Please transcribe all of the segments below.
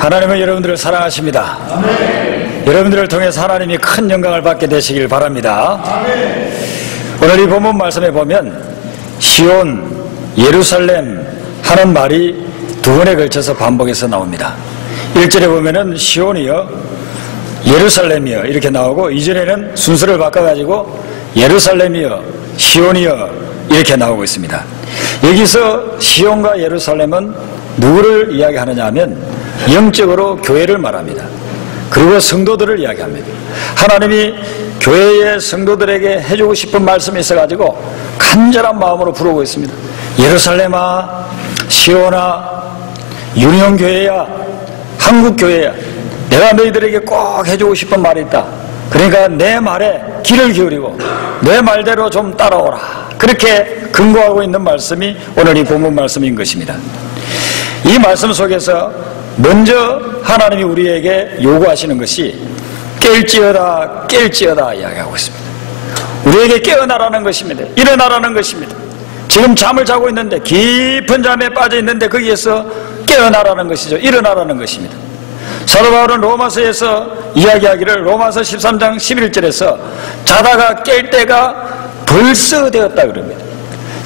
하나님은 여러분들을 사랑하십니다. 아멘. 여러분들을 통해서 하나님이 큰 영광을 받게 되시길 바랍니다. 아멘. 오늘 이 본문 말씀에 보면 시온, 예루살렘 하는 말이 두 번에 걸쳐서 반복해서 나옵니다. 1절에 보면은 시온이여 예루살렘이여 이렇게 나오고, 이전에는 순서를 바꿔가지고 예루살렘이여 시온이여 이렇게 나오고 있습니다. 여기서 시온과 예루살렘은 누구를 이야기하느냐 하면 영적으로 교회를 말합니다. 그리고 성도들을 이야기합니다. 하나님이 교회의 성도들에게 해주고 싶은 말씀이 있어가지고 간절한 마음으로 부르고 있습니다. 예루살렘아, 시온아, 유년교회야, 한국교회야, 내가 너희들에게 꼭 해주고 싶은 말이 있다. 그러니까 내 말에 귀를 기울이고 내 말대로 좀 따라오라. 그렇게 근거하고 있는 말씀이 오늘 이 본문 말씀인 것입니다. 이 말씀 속에서 먼저 하나님이 우리에게 요구하시는 것이 깰지어다 깰지어다 이야기하고 있습니다. 우리에게 깨어나라는 것입니다. 일어나라는 것입니다. 지금 잠을 자고 있는데, 깊은 잠에 빠져 있는데 거기에서 깨어나라는 것이죠. 일어나라는 것입니다. 사도 바울은 로마서에서 이야기하기를, 로마서 13장 11절에서 자다가 깰 때가 벌써 되었다 그럽니다.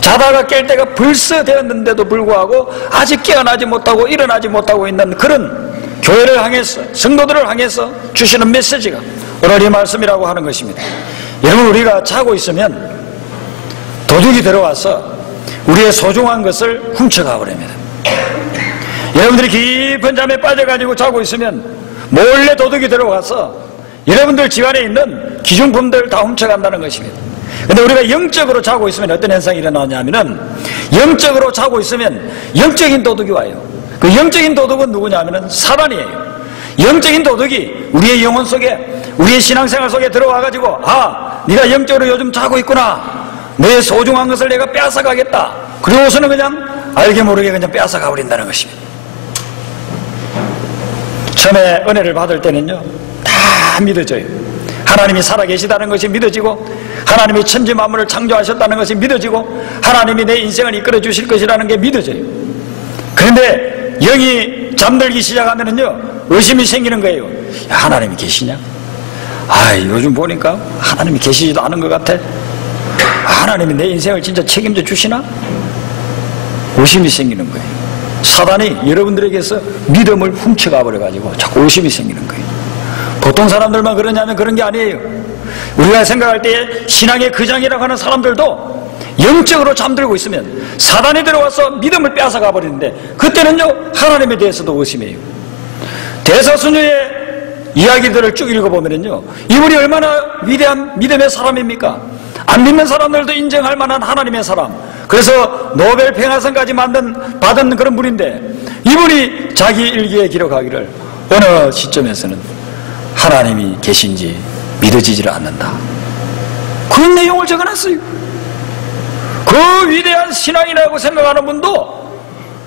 자다가 깰 때가 벌써 되었는데도 불구하고 아직 깨어나지 못하고 일어나지 못하고 있는 그런 교회를 향해서, 성도들을 향해서 주시는 메시지가 오늘 이 말씀이라고 하는 것입니다. 여러분, 우리가 자고 있으면 도둑이 들어와서 우리의 소중한 것을 훔쳐가 버립니다. 여러분들이 깊은 잠에 빠져가지고 자고 있으면 몰래 도둑이 들어와서 여러분들 집안에 있는 기중품들 다 훔쳐간다는 것입니다. 근데 우리가 영적으로 자고 있으면 어떤 현상이 일어나냐면은, 영적으로 자고 있으면 영적인 도둑이 와요. 그 영적인 도둑은 누구냐면은 사단이에요. 영적인 도둑이 우리의 영혼 속에, 우리의 신앙생활 속에 들어와가지고, 아, 네가 영적으로 요즘 자고 있구나, 내 소중한 것을 내가 빼앗아가겠다, 그리고서는 그냥 알게 모르게 그냥 빼앗아가 버린다는 것입니다. 처음에 은혜를 받을 때는요 다 믿어져요. 하나님이 살아계시다는 것이 믿어지고, 하나님이 천지 만물을 창조하셨다는 것이 믿어지고, 하나님이 내 인생을 이끌어 주실 것이라는 게 믿어져요. 그런데 영이 잠들기 시작하면은요 의심이 생기는 거예요. 야, 하나님이 계시냐? 아, 요즘 보니까 하나님이 계시지도 않은 것 같아. 하나님이 내 인생을 진짜 책임져 주시나? 의심이 생기는 거예요. 사단이 여러분들에게서 믿음을 훔쳐가 버려가지고 자꾸 의심이 생기는 거예요. 보통 사람들만 그러냐면 그런 게 아니에요. 우리가 생각할 때에 신앙의 거장이라고 하는 사람들도 영적으로 잠들고 있으면 사단이 들어와서 믿음을 빼앗아가 버리는데, 그때는요 하나님에 대해서도 의심해요. 대사수녀의 이야기들을 쭉 읽어보면요 이분이 얼마나 위대한 믿음의 사람입니까? 안 믿는 사람들도 인정할 만한 하나님의 사람, 그래서 노벨 평화상까지 받은 그런 분인데, 이분이 자기 일기에 기록하기를 어느 시점에서는 하나님이 계신지 믿어지지를 않는다, 그런 내용을 적어놨어요. 그 위대한 신앙이라고 생각하는 분도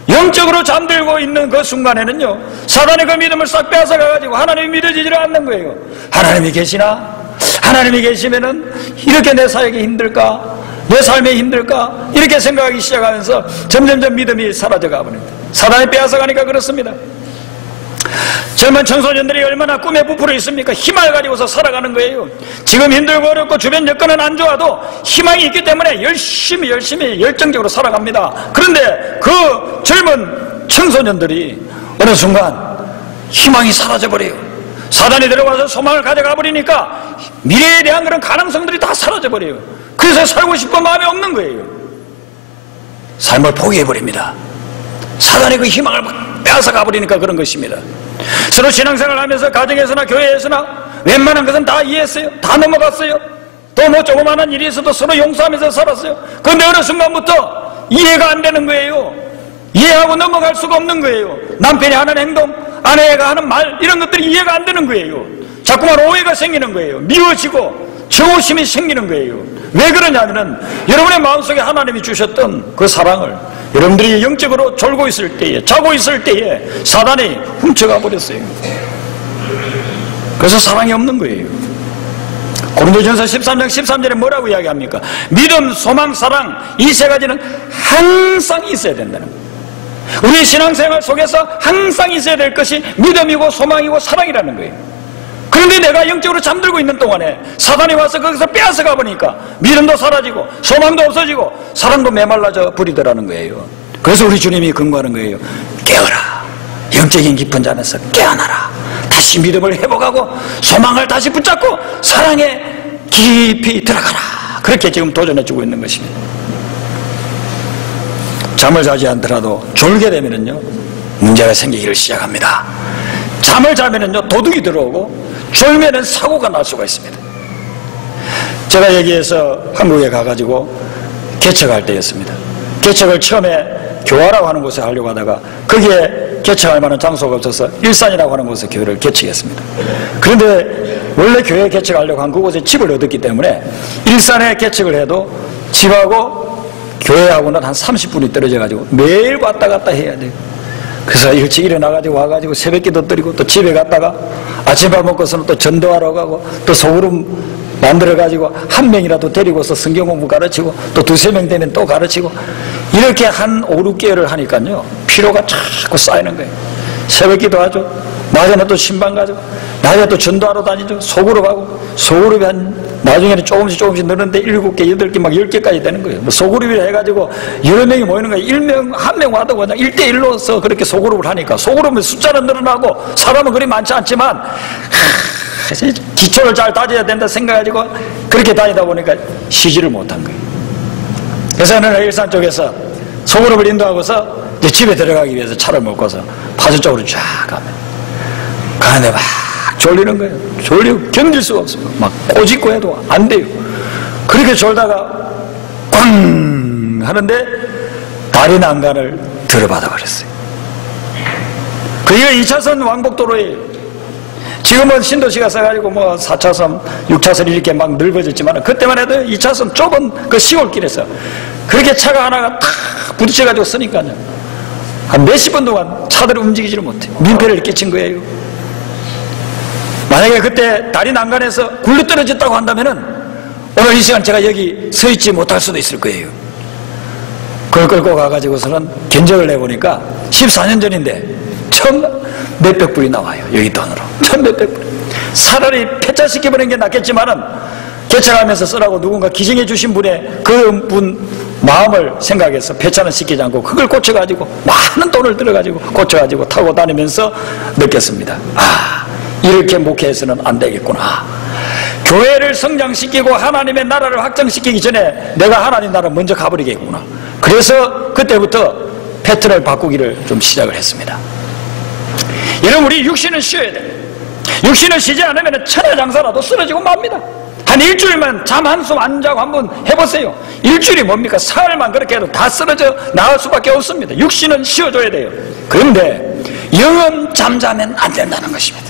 영적으로 잠들고 있는 그 순간에는요 사단의 그 믿음을 싹 빼앗아가지고 하나님이 믿어지지를 않는 거예요. 하나님이 계시나? 하나님이 계시면은 이렇게 내 사역이 힘들까? 내 삶이 힘들까? 이렇게 생각하기 시작하면서 점점점 믿음이 사라져가 버립니다. 사단이 빼앗아가니까 그렇습니다. 젊은 청소년들이 얼마나 꿈에 부풀어 있습니까? 희망을 가지고서 살아가는 거예요. 지금 힘들고 어렵고 주변 여건은 안 좋아도 희망이 있기 때문에 열심히 열정적으로 살아갑니다. 그런데 그 젊은 청소년들이 어느 순간 희망이 사라져버려요. 사단이 들어와서 소망을 가져가 버리니까 미래에 대한 그런 가능성들이 다 사라져버려요. 그래서 살고 싶은 마음이 없는 거예요. 삶을 포기해버립니다. 사단이 그 희망을 빼앗아가 버리니까 그런 것입니다. 서로 신앙생활을 하면서 가정에서나 교회에서나 웬만한 것은 다 이해했어요. 다 넘어갔어요. 또 뭐 조그마한 일이 있어도 서로 용서하면서 살았어요. 그런데 어느 순간부터 이해가 안 되는 거예요. 이해하고 넘어갈 수가 없는 거예요. 남편이 하는 행동, 아내가 하는 말, 이런 것들이 이해가 안 되는 거예요. 자꾸만 오해가 생기는 거예요. 미워지고 정오심이 생기는 거예요. 왜 그러냐면은 여러분의 마음속에 하나님이 주셨던 그 사랑을 여러분들이 영적으로 졸고 있을 때에, 자고 있을 때에 사단이 훔쳐가 버렸어요. 그래서 사랑이 없는 거예요. 고린도전서 13장 13절에 뭐라고 이야기합니까? 믿음, 소망, 사랑, 이 세 가지는 항상 있어야 된다는 거예요. 우리 신앙생활 속에서 항상 있어야 될 것이 믿음이고 소망이고 사랑이라는 거예요. 그런데 내가 영적으로 잠들고 있는 동안에 사단이 와서 거기서 빼앗아가 보니까 믿음도 사라지고 소망도 없어지고 사랑도 메말라져 버리더라는 거예요. 그래서 우리 주님이 근거하는 거예요. 깨어라. 영적인 깊은 잠에서 깨어나라. 다시 믿음을 회복하고 소망을 다시 붙잡고 사랑에 깊이 들어가라. 그렇게 지금 도전해주고 있는 것입니다. 잠을 자지 않더라도 졸게 되면은요 문제가 생기기를 시작합니다. 잠을 자면은요 도둑이 들어오고 졸면은 사고가 날 수가 있습니다. 제가 여기에서 한국에 가가지고 개척할 때였습니다. 개척을 처음에 교화라고 하는 곳에 하려고 하다가 거기에 개척할 만한 장소가 없어서 일산이라고 하는 곳에 교회를 개척했습니다. 그런데 원래 교회 개척하려고 한 그곳에 집을 얻었기 때문에 일산에 개척을 해도 집하고 교회하고는 한 30분이 떨어져가지고 매일 왔다 갔다 해야 돼요. 그래서 일찍 일어나가지고 와가지고 새벽기도 드리고 또 집에 갔다가 아침밥 먹고서는 또 전도하러 가고 또 소그룹 만들어가지고 한 명이라도 데리고서 성경 공부 가르치고 또 두세 명 되면 또 가르치고 이렇게 한 5, 6개월을 하니까요 피로가 자꾸 쌓이는 거예요. 새벽기도 하죠. 낮에는 또 신방 가죠. 낮에 또 전도하러 다니죠. 소그룹 하고 소그룹이 한 나중에는 조금씩 늘었는데 7개, 8개, 막 10개까지 되는 거예요. 뭐 소그룹이라 해가지고 여러 명이 모이는 거예요. 한 명 와도 그냥 1대1로서 그렇게 소그룹을 하니까 소그룹은 숫자는 늘어나고 사람은 그리 많지 않지만 기초를 잘 다져야 된다 생각가지고 그렇게 다니다 보니까 쉬지를 못한 거예요. 그래서 어느 날 일산 쪽에서 소그룹을 인도하고서 이제 집에 들어가기 위해서 차를 먹고서 파주 쪽으로 쫙 가는데 막 졸리는 거예요. 졸리고 견딜 수가 없어요. 막 꼬집고 해도 안 돼요. 그렇게 졸다가 꽝 하는데 다리 난간을 들어받아 버렸어요. 그게 2차선 왕복도로예요. 지금은 신도시가 써가지고 뭐 4차선, 6차선 이렇게 막 넓어졌지만 그때만 해도 2차선 좁은 그 시골길에서 그렇게 차가 하나가 탁 부딪혀가지고 쓰니까요. 한 몇십 분 동안 차들이 움직이지를 못해요. 민폐를 끼친 거예요. 만약에 그때 다리 난간에서 굴러 떨어졌다고 한다면은 오늘 이 시간 제가 여기 서 있지 못할 수도 있을 거예요. 그걸 끌고 가가지고서는 견적을 내보니까 14년 전인데 처음 몇백 불이 나와요. 여기 돈으로. 처음 몇백 불. 차라리 폐차시켜버리는 게 낫겠지만은 개척하면서 쓰라고 누군가 기증해 주신 분의 그 분 마음을 생각해서 폐차는 시키지 않고 그걸 고쳐가지고 많은 돈을 들어가지고 고쳐가지고 타고 다니면서 느꼈습니다. 이렇게 목회해서는 안 되겠구나. 교회를 성장시키고 하나님의 나라를 확장시키기 전에 내가 하나님 나라 먼저 가버리겠구나. 그래서 그때부터 패턴을 바꾸기를 좀 시작을 했습니다. 여러분 우리 육신은 쉬어야 돼요. 육신을 쉬지 않으면 천하장사라도 쓰러지고 맙니다. 한 일주일만 잠 한숨 안 자고 한번 해보세요. 일주일이 뭡니까? 사흘만 그렇게 해도 다 쓰러져 나갈 수밖에 없습니다. 육신은 쉬어줘야 돼요. 그런데 영은 잠자면 안 된다는 것입니다.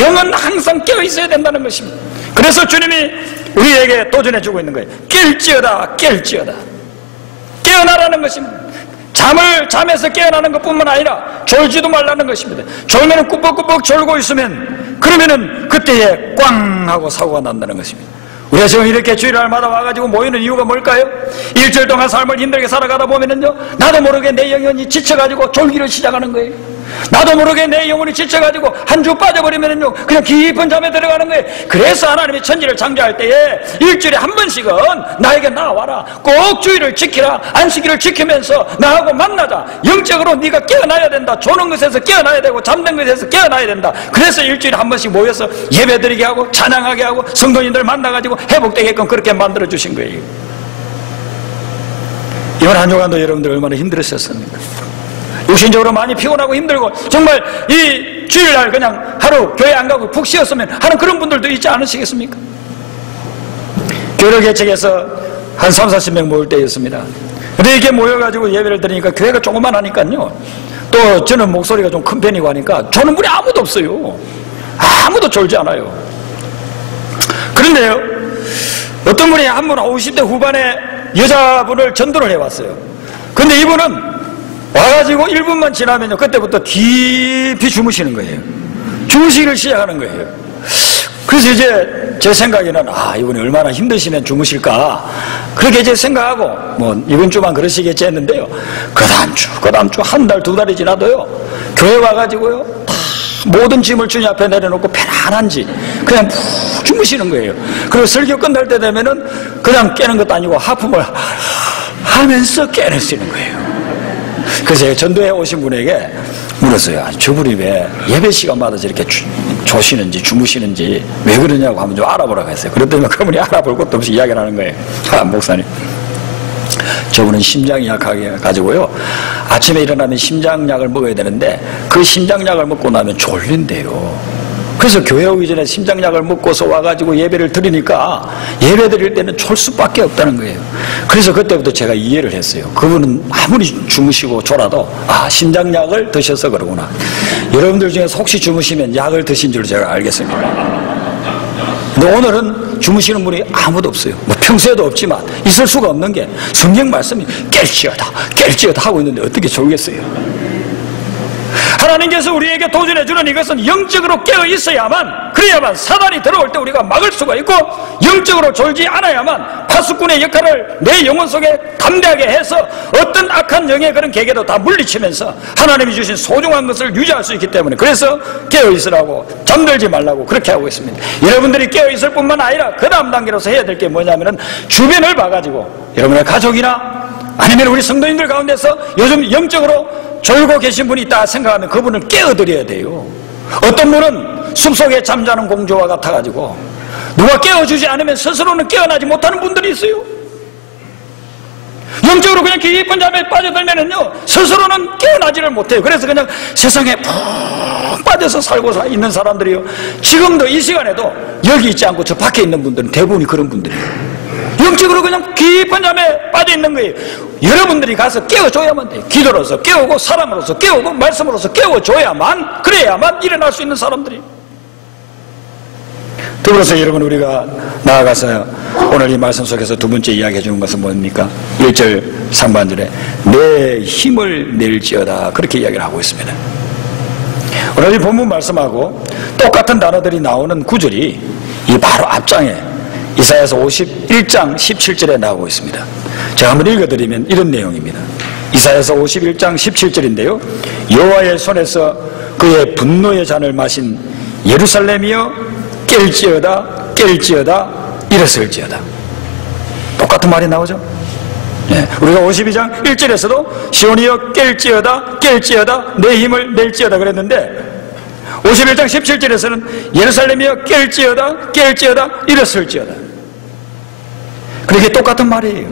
영은 항상 깨어있어야 된다는 것입니다. 그래서 주님이 우리에게 도전해주고 있는 거예요. 깰지어다 깰지어다. 깨어나라는 것입니다. 잠에서 깨어나는 것뿐만 아니라 졸지도 말라는 것입니다. 졸면 꾸벅꾸벅 졸고 있으면 그러면은 그때에 꽝 하고 사고가 난다는 것입니다. 우리가 지금 이렇게 주일날마다 와가지고 모이는 이유가 뭘까요? 일주일 동안 삶을 힘들게 살아가다 보면은요 나도 모르게 내 영혼이 지쳐가지고 졸기를 시작하는 거예요. 나도 모르게 내 영혼이 지쳐가지고 한 주 빠져버리면은요 그냥 깊은 잠에 들어가는 거예요. 그래서 하나님이 천지를 창조할 때에 일주일에 한 번씩은 나에게 나와라. 꼭 주일을 지키라. 안식일을 지키면서 나하고 만나자. 영적으로 네가 깨어나야 된다. 조는 것에서 깨어나야 되고 잠든 것에서 깨어나야 된다. 그래서 일주일에 한 번씩 모여서 예배드리게 하고 찬양하게 하고 성도님들 만나가지고 회복되게끔 그렇게 만들어 주신 거예요. 이번 한 주간도 여러분들 얼마나 힘들었었습니까? 육신적으로 많이 피곤하고 힘들고 정말 이 주일날 그냥 하루 교회 안 가고 푹 쉬었으면 하는 그런 분들도 있지 않으시겠습니까? 교회를 개척해서 한 3, 40명 모일 때였습니다. 근데 이렇게 모여가지고 예배를 드리니까 교회가 조그만하니까요 또 저는 목소리가 좀 큰 편이고 하니까 조는 분이 아무도 없어요. 아무도 졸지 않아요. 그런데요 어떤 분이 한 분 50대 후반에 여자분을 전도를 해왔어요. 근데 이분은 와가지고 1분만 지나면요 그때부터 깊이 주무시는 거예요. 주무시기를 시작하는 거예요. 그래서 이제 제 생각에는 이분이 얼마나 힘드시면 주무실까 그렇게 이제 생각하고 뭐 이번 주만 그러시겠지 했는데요, 그 다음 주 한 달, 두 달이 지나도요 교회 와가지고요 다 모든 짐을 주님 앞에 내려놓고 편안한지 그냥 푹 주무시는 거예요. 그리고 설교 끝날 때 되면은 그냥 깨는 것도 아니고 하품을 하면서 깨내시는 거예요. 그래서 전도에 오신 분에게 물었어요. 저분이 왜 예배 시간마다 저렇게 조시는지 주무시는지 왜 그러냐고 한번 좀 알아보라고 했어요. 그랬더니 그분이 알아볼 것도 없이 이야기를 하는 거예요. 목사님, 저분은 심장이 약해가지고요 아침에 일어나면 심장약을 먹어야 되는데 그 심장약을 먹고 나면 졸린대요. 그래서 교회 오기 전에 심장약을 먹고서 와가지고 예배를 드리니까 예배 드릴 때는 졸 수밖에 없다는 거예요. 그래서 그때부터 제가 이해를 했어요. 그분은 아무리 주무시고 졸아도 심장약을 드셔서 그러구나. 여러분들 중에서 혹시 주무시면 약을 드신 줄 제가 알겠습니다. 근데 오늘은 주무시는 분이 아무도 없어요. 뭐 평소에도 없지만 있을 수가 없는 게 성경 말씀이 깰지어다 하고 있는데 어떻게 졸겠어요. 하나님께서 우리에게 도전해 주는 이것은 영적으로 깨어 있어야만, 그래야만 사단이 들어올 때 우리가 막을 수가 있고, 영적으로 졸지 않아야만 파수꾼의 역할을 내 영혼 속에 담대하게 해서 어떤 악한 영의 그런 계계도 다 물리치면서 하나님이 주신 소중한 것을 유지할 수 있기 때문에, 그래서 깨어 있으라고, 잠들지 말라고 그렇게 하고 있습니다. 여러분들이 깨어 있을 뿐만 아니라 그 다음 단계로서 해야 될 게 뭐냐면은 주변을 봐가지고 여러분의 가족이나 아니면 우리 성도님들 가운데서 요즘 영적으로 졸고 계신 분이 있다 생각하면 그분을 깨어드려야 돼요. 어떤 분은 숲속에 잠자는 공주와 같아가지고 누가 깨워주지 않으면 스스로는 깨어나지 못하는 분들이 있어요. 영적으로 그냥 깊은 잠에 빠져들면은요 스스로는 깨어나지를 못해요. 그래서 그냥 세상에 푹 빠져서 살고 있는 사람들이요, 지금도 이 시간에도 여기 있지 않고 저 밖에 있는 분들은 대부분이 그런 분들이에요. 영적으로 그냥 깊은 잠에 빠져 있는 거예요. 여러분들이 가서 깨워줘야만 돼요. 기도로서 깨우고 사랑으로서 깨우고 말씀으로서 깨워줘야만, 그래야만 일어날 수 있는 사람들이. 더불어서 여러분, 우리가 나아가서 오늘 이 말씀 속에서 두 번째 이야기해 주는 것은 뭡니까? 1절 상반절에 내 힘을 낼지어다, 그렇게 이야기를 하고 있습니다. 오늘 이 본문 말씀하고 똑같은 단어들이 나오는 구절이 이 바로 앞장에 이사야서 51장 17절에 나오고 있습니다. 제가 한번 읽어드리면 이런 내용입니다. 이사야서 51장 17절인데요, 여호와의 손에서 그의 분노의 잔을 마신 예루살렘이여 깰지어다 깰지어다 일어설지어다. 똑같은 말이 나오죠. 네, 우리가 52장 1절에서도 시온이여 깰지어다 깰지어다 내 힘을 낼지어다 그랬는데, 51장 17절에서는 예루살렘이여 깰지어다 깰지어다 일어설지어다. 그렇게 똑같은 말이에요.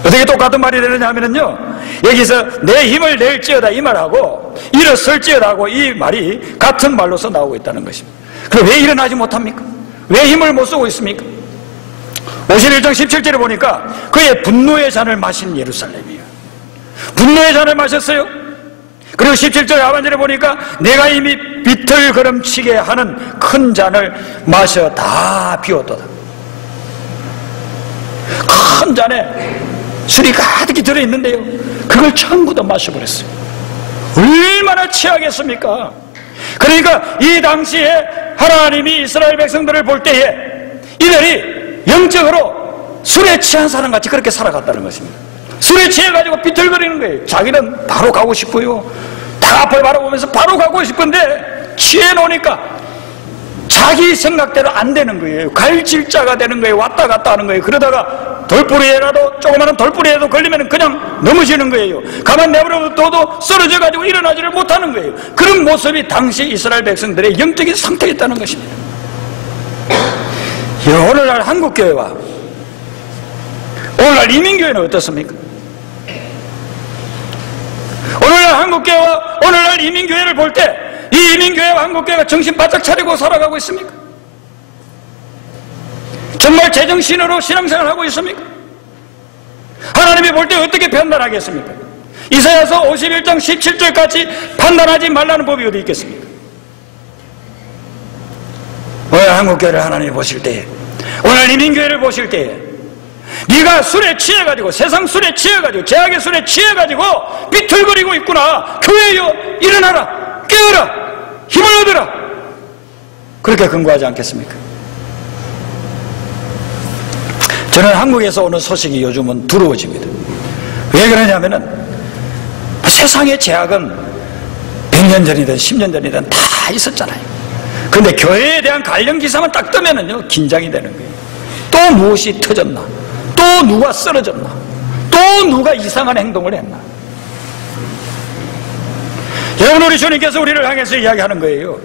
어떻게 똑같은 말이 되느냐 하면요, 여기서 내 힘을 낼지어다 이 말하고 일어설지어다 하고 이 말이 같은 말로서 나오고 있다는 것입니다. 그럼 왜 일어나지 못합니까? 왜 힘을 못 쓰고 있습니까? 51장 17절에 보니까 그의 분노의 잔을 마신 예루살렘이에요. 분노의 잔을 마셨어요. 그리고 17절 하반절에 보니까 내가 이미 비틀거름치게 하는 큰 잔을 마셔 다 비웠도다. 큰 잔에 술이 가득히 들어있는데요, 그걸 전부 다 마셔버렸어요. 얼마나 취하겠습니까? 그러니까 이 당시에 하나님이 이스라엘 백성들을 볼 때에 이들이 영적으로 술에 취한 사람같이 그렇게 살아갔다는 것입니다. 술에 취해가지고 비틀거리는 거예요. 자기는 바로 가고 싶어요. 다 앞을 바라보면서 바로 가고 싶은데 취해놓으니까 자기 생각대로 안 되는 거예요. 갈질자가 되는 거예요. 왔다 갔다 하는 거예요. 그러다가 돌뿌리에라도, 조그마한 돌뿌리에도 걸리면 그냥 넘어지는 거예요. 가만 내버려둬도 쓰러져가지고 일어나지를 못하는 거예요. 그런 모습이 당시 이스라엘 백성들의 영적인 상태였다는 것입니다. 오늘날 한국교회와 오늘날 이민교회는 어떻습니까? 오늘날 한국교회와 오늘날 이민교회를 볼 때 이 이민교회와 한국교회가 정신 바짝 차리고 살아가고 있습니까? 정말 제정신으로 신앙생활을 하고 있습니까? 하나님이 볼 때 어떻게 판단하겠습니까? 이사야서 51장 17절까지 판단하지 말라는 법이 어디 있겠습니까? 오늘 한국교회를 하나님이 보실 때에, 오늘 이민교회를 보실 때에 네가 술에 취해가지고, 세상 술에 취해가지고, 죄악의 술에 취해가지고 비틀거리고 있구나. 교회여 일어나라, 깨어라, 힘을 얻으라. 그렇게 근거하지 않겠습니까? 저는 한국에서 오는 소식이 요즘은 두려워집니다. 왜 그러냐면은 세상의 제약은 100년 전이든 10년 전이든 다 있었잖아요. 그런데 교회에 대한 관련 기사만 딱 뜨면은요, 긴장이 되는 거예요. 또 무엇이 터졌나? 또 누가 쓰러졌나? 또 누가 이상한 행동을 했나? 여러분, 우리 주님께서 우리를 향해서 이야기하는 거예요.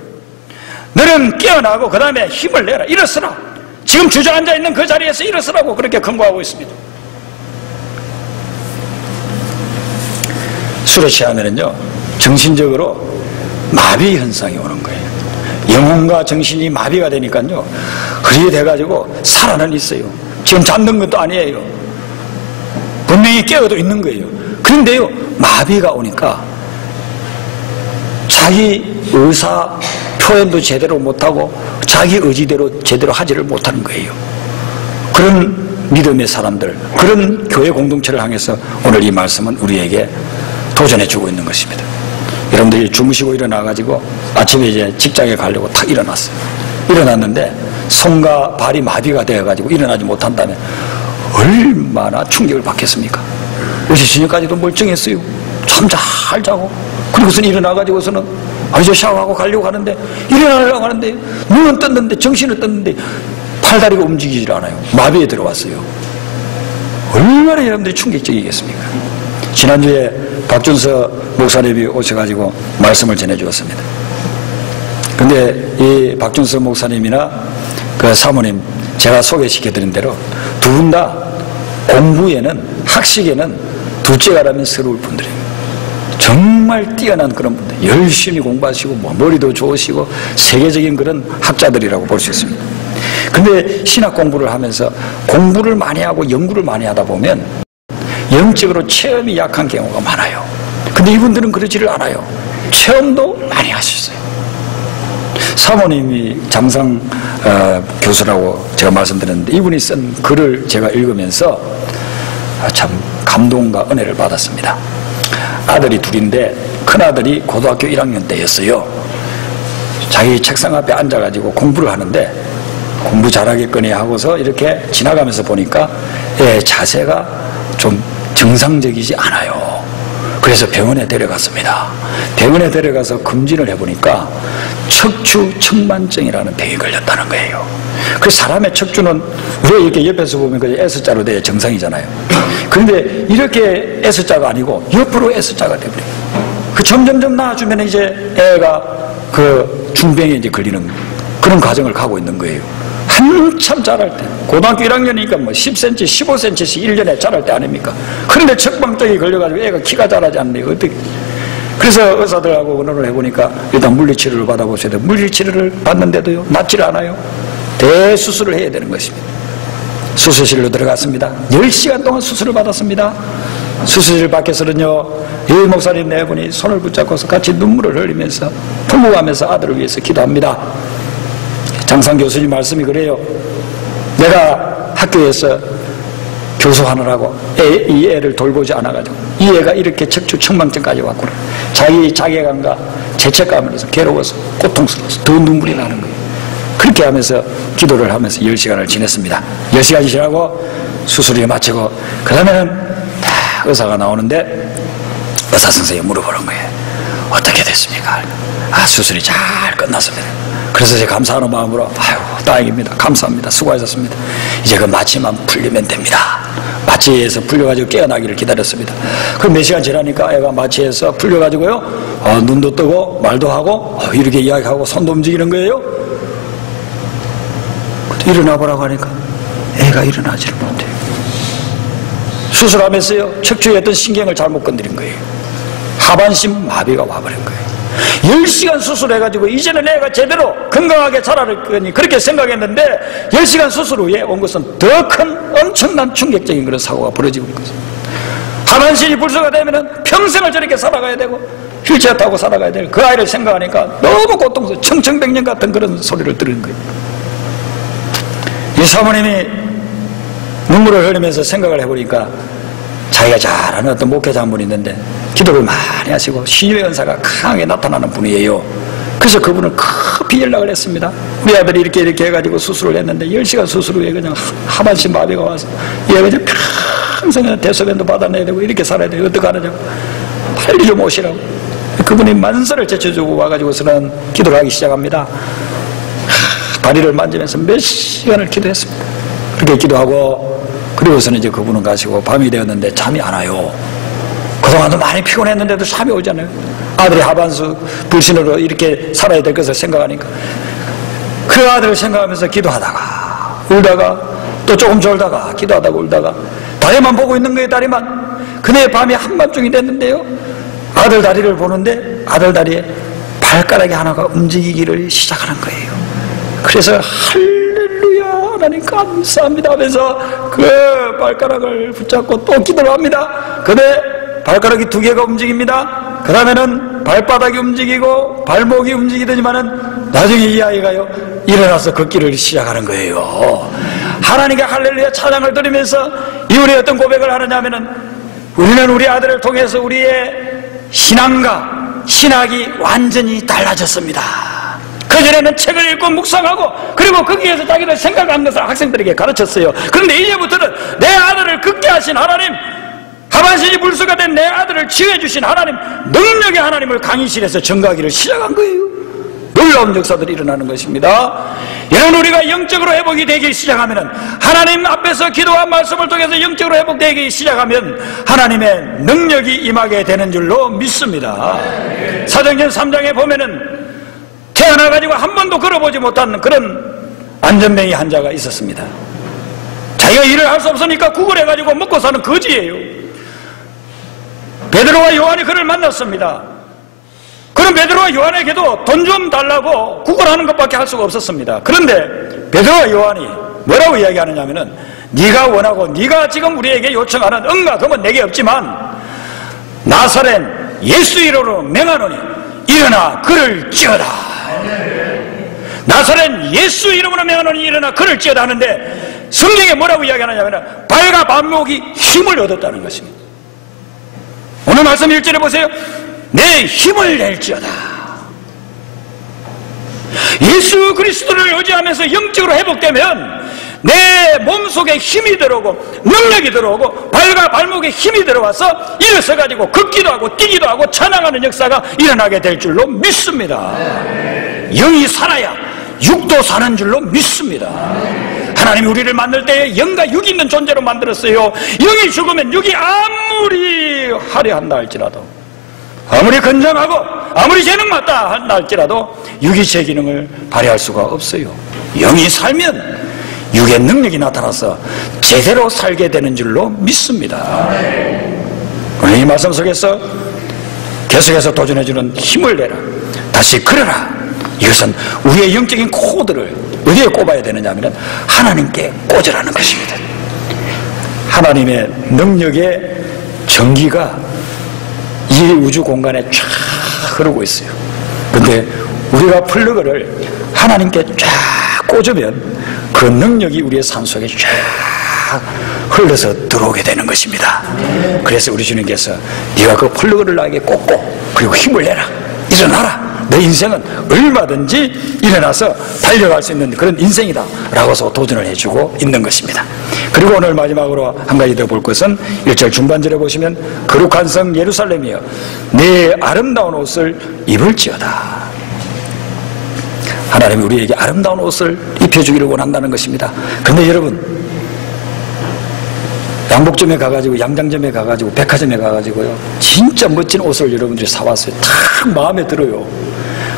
너는 깨어나고 그 다음에 힘을 내라. 일어서라. 지금 주저앉아 있는 그 자리에서 일어서라고 그렇게 권고하고 있습니다. 술에 취하면은요, 정신적으로 마비 현상이 오는 거예요. 영혼과 정신이 마비가 되니까요, 그렇게 돼가지고 살아는 있어요. 지금 잠든 것도 아니에요. 분명히 깨어도 있는 거예요. 그런데요, 마비가 오니까 자기 의사 표현도 제대로 못하고 자기 의지대로 제대로 하지를 못하는 거예요. 그런 믿음의 사람들, 그런 교회 공동체를 향해서 오늘 이 말씀은 우리에게 도전해주고 있는 것입니다. 여러분들이 주무시고 일어나가지고 아침에 이제 직장에 가려고 탁 일어났어요. 일어났는데 손과 발이 마비가 되어가지고 일어나지 못한다면 얼마나 충격을 받겠습니까? 어제 저녁까지도 멀쩡했어요. 참 잘 자고. 그리고서는 일어나가지고서는 이제 샤워하고 가려고 하는데, 일어나려고 하는데 눈은 떴는데, 정신을 떴는데 팔다리가 움직이질 않아요. 마비에 들어왔어요. 얼마나 여러분들이 충격적이겠습니까? 지난주에 박준서 목사님이 오셔가지고 말씀을 전해주었습니다. 근데 이 박준서 목사님이나 그 사모님 제가 소개시켜드린 대로 두 분 다 공부에는, 학식에는 둘째가라면 서러울 분들이에요. 정말 뛰어난 그런 분들, 열심히 공부하시고 머리도 좋으시고 세계적인 그런 학자들이라고 볼 수 있습니다. 근데 신학 공부를 하면서 공부를 많이 하고 연구를 많이 하다 보면 영적으로 체험이 약한 경우가 많아요. 근데 이분들은 그러지를 않아요. 체험도 많이 하셨어요. 사모님이 장상 교수라고 제가 말씀드렸는데, 이분이 쓴 글을 제가 읽으면서 참 감동과 은혜를 받았습니다. 아들이 둘인데 큰아들이 고등학교 1학년 때였어요. 자기 책상 앞에 앉아가지고 공부를 하는데 공부 잘하겠거니 하고서 이렇게 지나가면서 보니까 자세가 좀 정상적이지 않아요. 그래서 병원에 데려갔습니다. 병원에 데려가서 검진을 해보니까 척추측만증이라는 병이 걸렸다는 거예요. 그 사람의 척추는 우리가 이렇게 옆에서 보면 그 S자로 돼 정상이잖아요. 그런데 이렇게 S자가 아니고 옆으로 S자가 돼버려요. 그 점점점 나아주면 이제 애가 그 중병에 이제 걸리는 그런 과정을 가고 있는 거예요. 한참 자랄 때, 고등학교 1학년이니까 뭐 10cm, 15cm씩 1년에 자랄 때 아닙니까? 그런데 척방떡이 걸려가지고 애가 키가 자라지 않네요. 어떻게? 그래서 의사들하고 의논을 해보니까 일단 물리치료를 받아보셔야 돼요. 물리치료를 받는데도요, 낫지를 않아요. 대수술을 해야 되는 것입니다. 수술실로 들어갔습니다. 10시간 동안 수술을 받았습니다. 수술실 밖에서는요, 이 목사님 네 분이 손을 붙잡고서 같이 눈물을 흘리면서 부모하면서 아들을 위해서 기도합니다. 장상 교수님 말씀이 그래요. 내가 학교에서 교수하느라고 이 애를 돌보지 않아가지고 이 애가 이렇게 척추 측만증까지 왔구나. 자기 자괴감과 죄책감으로서 괴로워서 고통스러워서 더 눈물이 나는 거예요. 그렇게 하면서 기도를 하면서 10시간을 지냈습니다. 10시간이 지나고 수술이 마치고 그 다음에는 다 의사가 나오는데 의사 선생님이 물어보는 거예요. 어떻게 됐습니까? 수술이 잘 끝났습니다. 그래서 제가 감사하는 마음으로 다행입니다. 감사합니다. 수고하셨습니다. 이제 그 마취만 풀리면 됩니다. 마취에서 풀려가지고 깨어나기를 기다렸습니다. 그럼 몇 시간 지나니까 애가 마취에서 풀려가지고요, 눈도 뜨고 말도 하고 이렇게 이야기하고 손도 움직이는 거예요. 일어나 보라고 하니까 애가 일어나지를 못해요. 수술하면서요, 척추에 어떤 신경을 잘못 건드린 거예요. 하반신 마비가 와버린 거예요. 10시간 수술해가지고 이제는 애가 제대로 건강하게 자랄 거니 그렇게 생각했는데 10시간 수술 후에 온 것은 더 큰 엄청난 충격적인 그런 사고가 벌어지고 있는 거죠. 하반신이 불소가 되면은 평생을 저렇게 살아가야 되고 휠체어 타고 살아가야 되고 그 아이를 생각하니까 너무 고통스러워 청천백년 같은 그런 소리를 들은 거예요. 이 사모님이 눈물을 흘리면서 생각을 해보니까 자기가 잘 아는 어떤 목회자 한 분이 있는데 기도를 많이 하시고 신유의 은사가 강하게 나타나는 분이에요. 그래서 그분은 급히 연락을 했습니다. 우리 아들이 이렇게 해가지고 수술을 했는데 10시간 수술 후에 그냥 하반신 마비가 와서 얘가 그냥 평생 대소변도 받아내야 되고 이렇게 살아야 돼요. 어떡하느냐고. 빨리 좀 오시라고. 그분이 만사를 제쳐주고 와가지고서는 기도를 하기 시작합니다. 다리를 만지면서 몇 시간을 기도했습니다. 그렇게 기도하고 그리고서는 이제 그분은 가시고 밤이 되었는데 잠이 안 와요. 그동안도 많이 피곤했는데도 잠이 오잖아요. 아들이 하반수 불신으로 이렇게 살아야 될 것을 생각하니까 그 아들을 생각하면서 기도하다가 울다가 또 조금 졸다가 기도하다가 울다가 다리만 보고 있는 거예요. 다리만. 그네 밤이 한밤중이 됐는데요, 아들 다리를 보는데 아들 다리에 발가락이 하나가 움직이기를 시작하는 거예요. 그래서 할렐루야 하나님 감사합니다 하면서 그 발가락을 붙잡고 또 기도를 합니다. 근데 발가락이 2개가 움직입니다. 그 다음에는 발바닥이 움직이고 발목이 움직이더니만은 나중에 이 아이가요 일어나서 걷기를 시작하는 거예요. 하나님께 할렐루야 찬양을 드리면서 이후에 어떤 고백을 하느냐 하면은 우리는 우리 아들을 통해서 우리의 신앙과 신학이 완전히 달라졌습니다. 그전에는 책을 읽고 묵상하고 그리고 거기에서 자기들 생각한 것을 학생들에게 가르쳤어요. 그런데 이제부터는 내 아들을 걷게 하신 하나님, 하반신이 불수가 된 내 아들을 치유해주신 하나님, 능력의 하나님을 강의실에서 전가하기를 시작한 거예요. 놀라운 역사들이 일어나는 것입니다. 이런 우리가 영적으로 회복이 되기 시작하면, 하나님 앞에서 기도와 말씀을 통해서 영적으로 회복되기 시작하면 하나님의 능력이 임하게 되는 줄로 믿습니다. 사도행전 3장에 보면은 태어나가지고 한 번도 걸어보지 못한 그런 안전뱅이 환자가 있었습니다. 자기가 일을 할 수 없으니까 구걸해가지고 먹고 사는 거지예요. 베드로와 요한이 그를 만났습니다. 그럼 베드로와 요한에게도 돈 좀 달라고 구걸하는 것밖에 할 수가 없었습니다. 그런데 베드로와 요한이 뭐라고 이야기하느냐면은, 네가 원하고 네가 지금 우리에게 요청하는 응가 금은 내게 없지만 나사렛 예수 이름으로 명하노니 일어나 그를 찌어다. 나사렛 예수 이름으로 명하노니 일어나 그를 찌어다 하는데, 성경에 뭐라고 이야기하느냐면 발과 발목이 힘을 얻었다는 것입니다. 오늘 말씀 1절에 보세요. 내 힘을 낼지어다. 예수 그리스도를 의지하면서 영적으로 회복되면 내 몸속에 힘이 들어오고 능력이 들어오고 발과 발목에 힘이 들어와서 일어서가지고 걷기도 하고 뛰기도 하고 찬양하는 역사가 일어나게 될 줄로 믿습니다. 영이 살아야 육도 사는 줄로 믿습니다. 하나님이 우리를 만들 때에 영과 육이 있는 존재로 만들었어요. 영이 죽으면 육이 아무리 화려한다 할지라도, 아무리 건장하고 아무리 재능 맞다 한다 할지라도 육이 제 기능을 발휘할 수가 없어요. 영이 살면 육의 능력이 나타나서 제대로 살게 되는 줄로 믿습니다. 오늘 이 말씀 속에서 계속해서 도전해주는 힘을 내라, 다시 걸어라, 이것은 우리의 영적인 코드를 어디에 꼽아야 되느냐 하면 하나님께 꽂으라는 것입니다. 하나님의 능력의 전기가 이 우주 공간에 쫙 흐르고 있어요. 그런데 우리가 플러그를 하나님께 쫙 꽂으면 그 능력이 우리의 삶 속에 쫙 흘러서 들어오게 되는 것입니다. 그래서 우리 주님께서 네가 그 플러그를 나에게 꽂고 그리고 힘을 내라, 일어나라, 내 인생은 얼마든지 일어나서 달려갈 수 있는 그런 인생이다 라고서 도전을 해주고 있는 것입니다. 그리고 오늘 마지막으로 한 가지 더 볼 것은 1절 중반절에 보시면 거룩한 성 예루살렘이여 내 아름다운 옷을 입을지어다. 하나님이 우리에게 아름다운 옷을 입혀주기를 원한다는 것입니다. 그런데 여러분, 양복점에 가가지고 양장점에 가가지고 백화점에 가가지고요 진짜 멋진 옷을 여러분들이 사왔어요. 딱 마음에 들어요.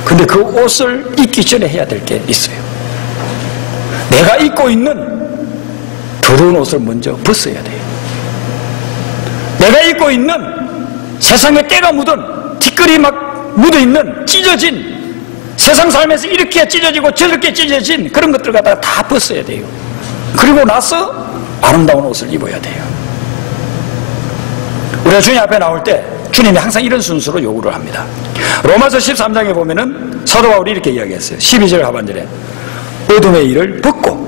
근데 그 옷을 입기 전에 해야 될 게 있어요. 내가 입고 있는 더러운 옷을 먼저 벗어야 돼요. 내가 입고 있는 세상에 때가 묻은 티끌이 막 묻어있는 찢어진 세상 삶에서 이렇게 찢어지고 저렇게 찢어진 그런 것들 갖다가 다 벗어야 돼요. 그리고 나서 아름다운 옷을 입어야 돼요. 우리가 주님 앞에 나올 때 주님이 항상 이런 순서로 요구를 합니다. 로마서 13장에 보면은 사도 바울이 이렇게 이야기했어요. 12절 하반절에 어둠의 일을 벗고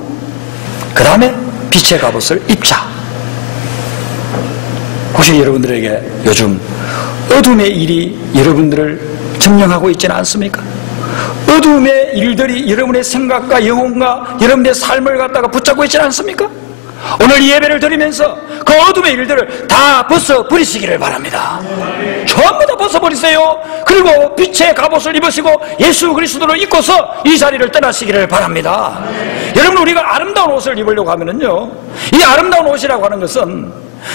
그 다음에 빛의 갑옷을 입자. 혹시 여러분들에게 요즘 어둠의 일이 여러분들을 점령하고 있지는 않습니까? 어둠의 일들이 여러분의 생각과 영혼과 여러분의 삶을 갖다가 붙잡고 있지 않습니까? 오늘 이 예배를 드리면서 그 어둠의 일들을 다 벗어버리시기를 바랍니다. 전부 다 벗어버리세요. 그리고 빛의 갑옷을 입으시고 예수 그리스도를 입고서 이 자리를 떠나시기를 바랍니다. 여러분, 우리가 아름다운 옷을 입으려고 하면은요, 이 아름다운 옷이라고 하는 것은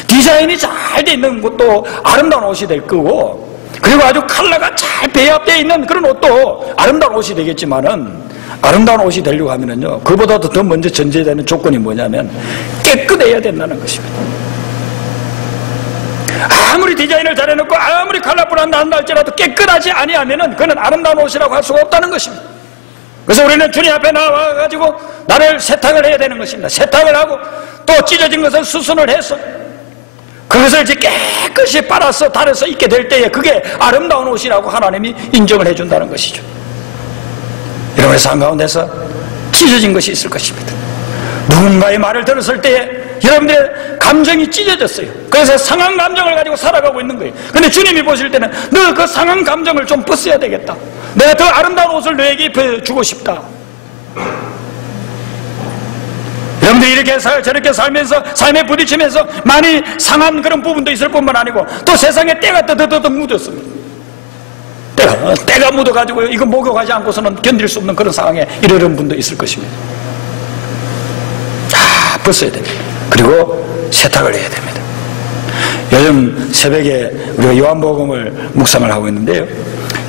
디자인이 잘 돼 있는 것도 아름다운 옷이 될 거고, 그리고 아주 컬러가 잘 배합되어 있는 그런 옷도 아름다운 옷이 되겠지만은, 아름다운 옷이 되려고 하면은요, 그보다도 더 먼저 전제되는 조건이 뭐냐면 깨끗해야 된다는 것입니다. 아무리 디자인을 잘해놓고 아무리 컬러풀한다 한다 할지라도 깨끗하지 아니하면은 그는 아름다운 옷이라고 할 수가 없다는 것입니다. 그래서 우리는 주님 앞에 나와가지고 나를 세탁을 해야 되는 것입니다. 세탁을 하고 또 찢어진 것을 수순을 해서 그것을 이제 깨끗이 빨아서 달아서 입게 될 때에 그게 아름다운 옷이라고 하나님이 인정을 해준다는 것이죠. 여러분의 삶 가운데서 찢어진 것이 있을 것입니다. 누군가의 말을 들었을 때에 여러분들의 감정이 찢어졌어요. 그래서 상한 감정을 가지고 살아가고 있는 거예요. 근데 주님이 보실 때는 너 그 상한 감정을 좀 벗어야 되겠다. 내가 더 아름다운 옷을 너에게 입혀주고 싶다. 여러분들이 이렇게 저렇게 살면서 삶에 부딪히면서 많이 상한 그런 부분도 있을 뿐만 아니고 또 세상에 때가 더더더 묻었습니다. 때가 묻어가지고 이거 목욕하지 않고서는 견딜 수 없는 그런 상황에 이르는 분도 있을 것입니다. 다 벗어야 됩니다. 그리고 세탁을 해야 됩니다. 요즘 새벽에 우리가 요한복음을 묵상을 하고 있는데요,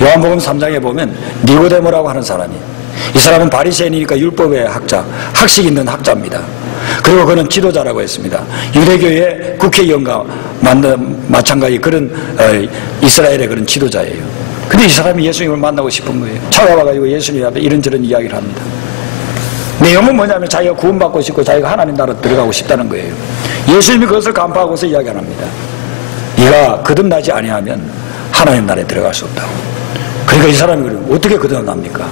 요한복음 3장에 보면 니고데모라고 하는 사람이, 이 사람은 바리새인이니까 율법의 학자, 학식 있는 학자입니다. 그리고 그는 지도자라고 했습니다. 유대교의 국회의원과 마찬가지 그런 이스라엘의 그런 지도자예요. 근데 이 사람이 예수님을 만나고 싶은 거예요. 찾아와가지고 예수님 앞에 이런저런 이야기를 합니다. 내용은 뭐냐면 자기가 구원받고 싶고 자기가 하나님 나라 들어가고 싶다는 거예요. 예수님이 그것을 간파하고서 이야기 안 합니다. 네가 거듭나지 아니하면 하나님 나라에 들어갈 수 없다고. 그러니까 이 사람이 그래요. 어떻게 거듭납니까?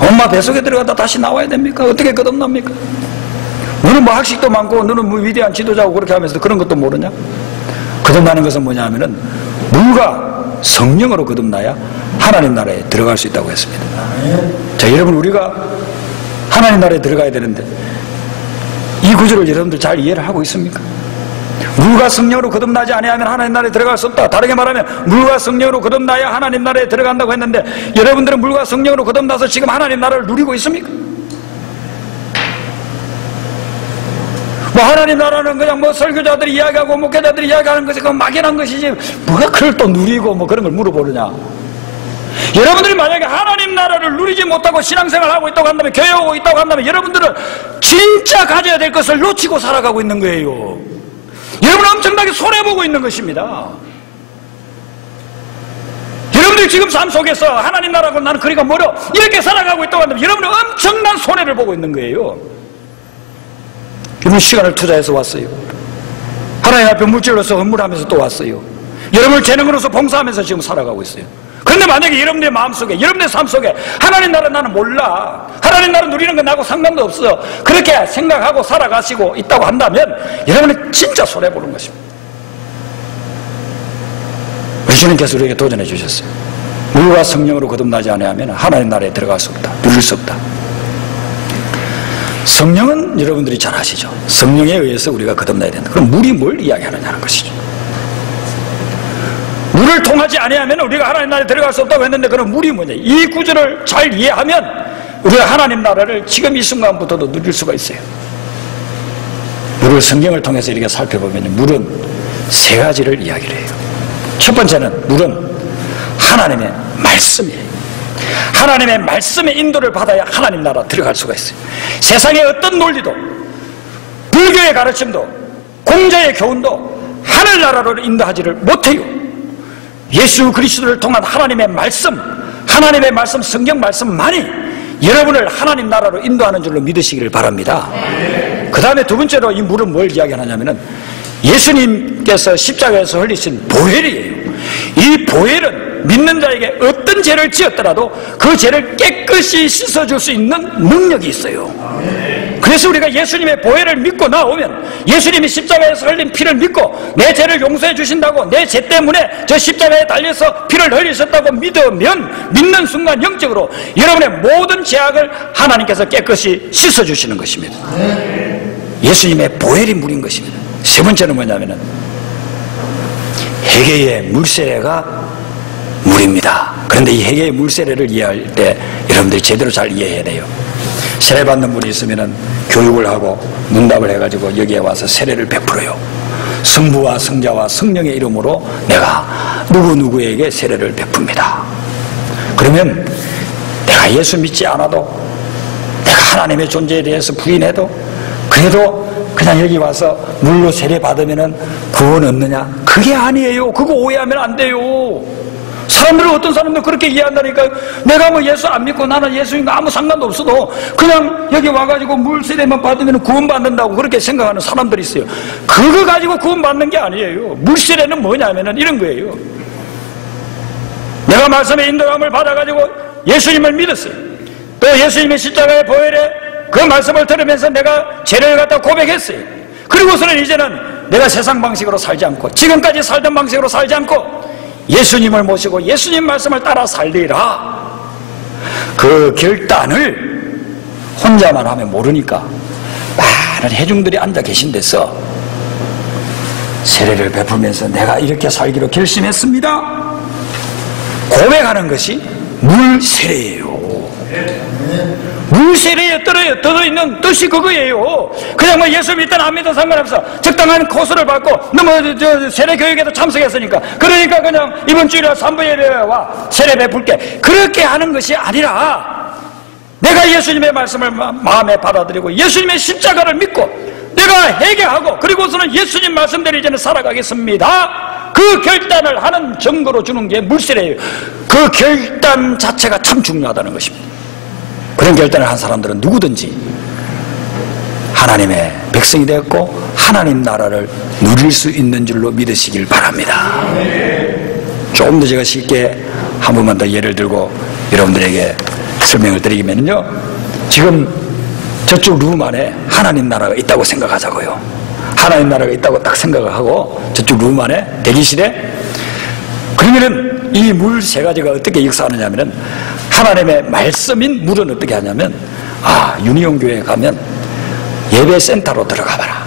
엄마 뱃속에 들어갔다 다시 나와야 됩니까? 어떻게 거듭납니까? 너는 뭐 학식도 많고 너는 뭐 위대한 지도자고 그렇게 하면서 그런 것도 모르냐? 거듭나는 것은 뭐냐 하면은 물과 성령으로 거듭나야 하나님 나라에 들어갈 수 있다고 했습니다. 자, 여러분, 우리가 하나님 나라에 들어가야 되는데 이 구절을 여러분들 잘 이해를 하고 있습니까? 물과 성령으로 거듭나지 아니하면 하나님 나라에 들어갈 수 없다. 다르게 말하면 물과 성령으로 거듭나야 하나님 나라에 들어간다고 했는데, 여러분들은 물과 성령으로 거듭나서 지금 하나님 나라를 누리고 있습니까? 뭐 하나님 나라는 그냥 뭐 설교자들이 이야기하고 목회자들이 이야기하는 것이 그 막연한 것이지 뭐가 그걸 또 누리고 뭐 그런 걸 물어보느냐. 여러분들이 만약에 하나님 나라를 누리지 못하고 신앙생활을 하고 있다고 한다면, 교회 오고 있다고 한다면 여러분들은 진짜 가져야 될 것을 놓치고 살아가고 있는 거예요. 여러분은 엄청나게 손해보고 있는 것입니다. 여러분들이 지금 삶 속에서 하나님 나라고 나는 그리가 멀어 이렇게 살아가고 있다고 한다면 여러분은 엄청난 손해를 보고 있는 거예요. 여러분 시간을 투자해서 왔어요. 하나님 앞에 물질로서 헌물하면서 또 왔어요. 여러분을 재능으로서 봉사하면서 지금 살아가고 있어요. 그런데 만약에 여러분의 마음속에, 여러분의 삶 속에 하나님 나라 나는 몰라, 하나님 나라 누리는 건 나하고 상관도 없어, 그렇게 생각하고 살아가시고 있다고 한다면 여러분은 진짜 손해보는 것입니다. 우리 주님께서 우리에게 도전해 주셨어요. 물과 성령으로 거듭나지 아니하면 하나님 나라에 들어갈 수 없다, 누릴 수 없다. 성령은 여러분들이 잘 아시죠? 성령에 의해서 우리가 거듭나야 된다. 그럼 물이 뭘 이야기하느냐는 것이죠. 물을 통하지 아니하면 우리가 하나님 나라에 들어갈 수 없다고 했는데, 그럼 물이 뭐냐? 이 구절을 잘 이해하면 우리가 하나님 나라를 지금 이 순간부터도 누릴 수가 있어요. 물을 성경을 통해서 이렇게 살펴보면 물은 세 가지를 이야기를 해요. 첫 번째는 물은 하나님의 말씀이에요. 하나님의 말씀의 인도를 받아야 하나님 나라 들어갈 수가 있어요. 세상의 어떤 논리도, 불교의 가르침도, 공자의 교훈도 하늘나라로 인도하지를 못해요. 예수 그리스도를 통한 하나님의 말씀, 성경 말씀만이 여러분을 하나님 나라로 인도하는 줄로 믿으시기를 바랍니다. 그 다음에 두 번째로 이 물은 뭘 이야기하냐면은 예수님께서 십자가에서 흘리신 보혈이에요. 이 보혈은 믿는 자에게 어떤 죄를 지었더라도 그 죄를 깨끗이 씻어줄 수 있는 능력이 있어요. 그래서 우리가 예수님의 보혈을 믿고 나오면, 예수님이 십자가에서 흘린 피를 믿고 내 죄를 용서해 주신다고, 내 죄 때문에 저 십자가에 달려서 피를 흘리셨다고 믿으면, 믿는 순간 영적으로 여러분의 모든 죄악을 하나님께서 깨끗이 씻어주시는 것입니다. 예수님의 보혈이 물인 것입니다. 세 번째는 뭐냐면은 회개의 물세례가 물입니다. 그런데 이 회개의 물세례를 이해할 때 여러분들이 제대로 잘 이해해야 돼요. 세례받는 분이 있으면 교육을 하고 문답을 해가지고 여기에 와서 세례를 베풀어요. 성부와 성자와 성령의 이름으로 내가 누구누구에게 세례를 베풉니다. 그러면 내가 예수 믿지 않아도, 내가 하나님의 존재에 대해서 부인해도, 그래도 그냥 여기 와서 물로 세례 받으면 구원 없느냐? 그게 아니에요. 그거 오해하면 안 돼요. 사람들은, 어떤 사람들은 그렇게 이해한다니까요. 내가 뭐 예수 안 믿고 나는 예수님과 아무 상관도 없어도 그냥 여기 와가지고 물 세례만 받으면 구원 받는다고 그렇게 생각하는 사람들이 있어요. 그거 가지고 구원 받는 게 아니에요. 물 세례는 뭐냐면은 이런 거예요. 내가 말씀의 인도함을 받아가지고 예수님을 믿었어요. 또 예수님의 십자가의 보혈에 그 말씀을 들으면서 내가 죄를 갖다 고백했어요. 그리고서는 이제는 내가 세상 방식으로 살지 않고, 지금까지 살던 방식으로 살지 않고 예수님을 모시고 예수님 말씀을 따라 살리라. 그 결단을 혼자만 하면 모르니까 많은 회중들이 앉아 계신 데서 세례를 베풀면서 내가 이렇게 살기로 결심했습니다, 고백하는 것이 물세례예요. 물세례에 들어있는 뜻이 그거예요. 그냥 뭐 예수 믿든 안 믿든 상관없어. 적당한 코스를 받고 너무 세례 교육에도 참석했으니까, 그러니까 그냥 이번 주일에 3부에 와 세례 베풀게, 그렇게 하는 것이 아니라 내가 예수님의 말씀을 마음에 받아들이고 예수님의 십자가를 믿고 내가 회개하고, 그리고서는 예수님 말씀대로 이제는 살아가겠습니다, 그 결단을 하는 증거로 주는 게 물세례예요. 그 결단 자체가 참 중요하다는 것입니다. 그런 결단을 한 사람들은 누구든지 하나님의 백성이 되었고 하나님 나라를 누릴 수 있는 줄로 믿으시길 바랍니다. 조금 더 제가 쉽게 한 번만 더 예를 들고 여러분들에게 설명을 드리면요, 지금 저쪽 룸 안에 하나님 나라가 있다고 생각하자고요. 하나님 나라가 있다고 딱 생각을 하고 저쪽 룸 안에 대기실에, 그러면은 이 물 세 가지가 어떻게 역사하느냐 하면은, 하나님의 말씀인 물은 어떻게 하냐면, 유니온 교회에 가면 예배센터로 들어가 봐라.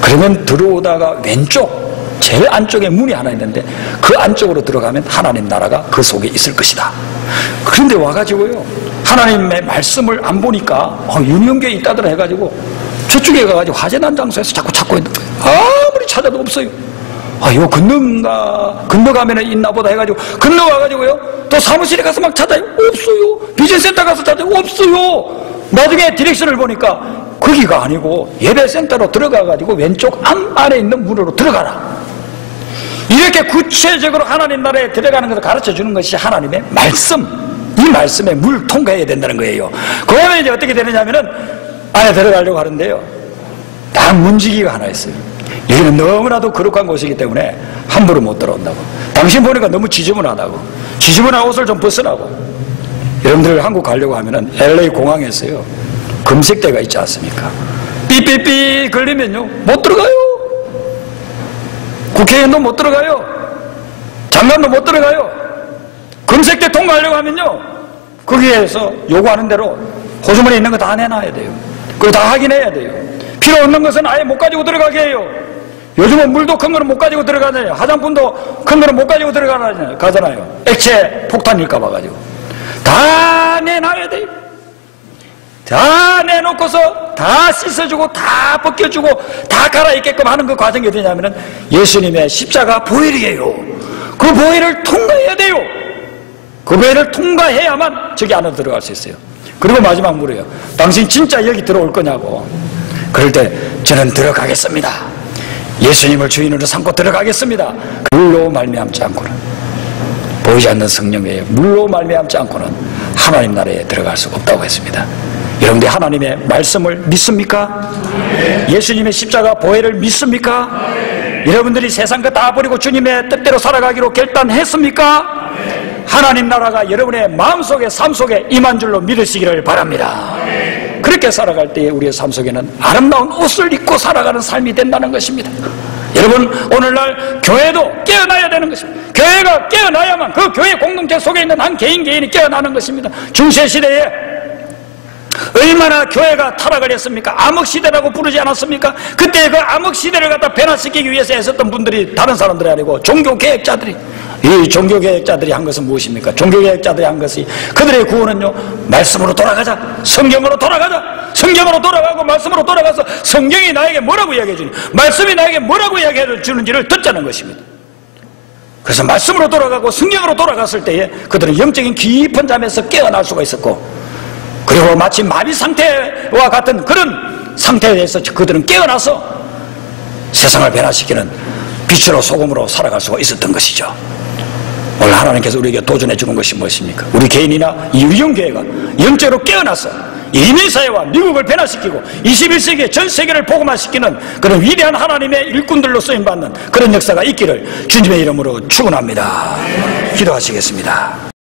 그러면 들어오다가 왼쪽 제일 안쪽에 문이 하나 있는데 그 안쪽으로 들어가면 하나님 나라가 그 속에 있을 것이다. 그런데 와가지고요, 하나님의 말씀을 안 보니까 유니온 교회에 있다더라 해가지고 저쪽에 가가지고 화재난 장소에서 자꾸 찾고 있는 거예요. 아무리 찾아도 없어요. 요 건너가면 있나 보다 해가지고 건너가가지고요, 또 사무실에 가서 막 찾아요. 없어요. 비전센터 가서 찾아요. 없어요. 나중에 디렉션을 보니까 거기가 아니고 예배센터로 들어가가지고 왼쪽 안에 있는 문으로 들어가라. 이렇게 구체적으로 하나님 나라에 들어가는 것을 가르쳐 주는 것이 하나님의 말씀, 이 말씀에 물 통과해야 된다는 거예요. 그러면 이제 어떻게 되느냐면은 안에 들어가려고 하는데요, 딱 문지기가 하나 있어요. 여기는 너무나도 거룩한 곳이기 때문에 함부로 못 들어온다고. 당신 보니까 너무 지저분하다고. 지저분한 옷을 좀 벗으라고. 여러분들 한국 가려고 하면은 LA 공항에서요, 금색대가 있지 않습니까? 삐삐삐 걸리면요 못 들어가요. 국회의원도 못 들어가요. 장관도 못 들어가요. 금색대 통과하려고 하면요, 거기에서 요구하는 대로 호주머니에 있는 거 다 내놔야 돼요. 그거 다 확인해야 돼요. 필요 없는 것은 아예 못 가지고 들어가게 해요. 요즘은 물도 큰 거는 못 가지고 들어가잖아요. 화장품도 큰 거는 못 가지고 들어가잖아요. 액체 폭탄일까 봐가지고. 다 내놔야 돼요. 다 내놓고서 다 씻어주고 다 벗겨주고 다 갈아입게끔 하는 그 과정이 어디냐면은 예수님의 십자가 보혈이에요. 그 보혈을 통과해야 돼요. 그 보혈을 통과해야만 저기 안으로 들어갈 수 있어요. 그리고 마지막 물어요. 당신 진짜 여기 들어올 거냐고. 그럴 때 저는 들어가겠습니다. 예수님을 주인으로 삼고 들어가겠습니다. 물로 말미암지 않고는, 보이지 않는 성령 외에 물로 말미암지 않고는 하나님 나라에 들어갈 수 없다고 했습니다. 여러분들 하나님의 말씀을 믿습니까? 네. 예수님의 십자가 보혈을 믿습니까? 네. 여러분들이 세상 거 다 버리고 주님의 뜻대로 살아가기로 결단했습니까? 네. 하나님 나라가 여러분의 마음속에 삶 속에 임한 줄로 믿으시기를 바랍니다. 네. 그렇게 살아갈 때에 우리의 삶 속에는 아름다운 옷을 입고 살아가는 삶이 된다는 것입니다. 여러분, 오늘날 교회도 깨어나야 되는 것입니다. 교회가 깨어나야만 그 교회 공동체 속에 있는 한 개인이 깨어나는 것입니다. 중세시대에 얼마나 교회가 타락을 했습니까? 암흑시대라고 부르지 않았습니까? 그때 그 암흑시대를 갖다 변화시키기 위해서 애썼던 분들이 다른 사람들이 아니고 종교개혁자들이, 이 종교개혁자들이 한 것은 무엇입니까? 종교개혁자들이 한 것이 그들의 구원은요, 말씀으로 돌아가자, 성경으로 돌아가자, 성경으로 돌아가고 말씀으로 돌아가서 성경이 나에게 뭐라고 이야기해 주니, 말씀이 나에게 뭐라고 이야기해 주는지를 듣자는 것입니다. 그래서 말씀으로 돌아가고 성경으로 돌아갔을 때에 그들은 영적인 깊은 잠에서 깨어날 수가 있었고, 그리고 마치 마비 상태와 같은 그런 상태에서 그들은 깨어나서 세상을 변화시키는 빛으로 소금으로 살아갈 수가 있었던 것이죠. 오늘 하나님께서 우리에게 도전해 주는 것이 무엇입니까? 우리 개인이나 이 유형교회가 영적으로 깨어나서 이민사회와 미국을 변화시키고 21세기의 전 세계를 복음화시키는 그런 위대한 하나님의 일꾼들로 쓰임받는 그런 역사가 있기를 주님의 이름으로 축원합니다. 기도하시겠습니다.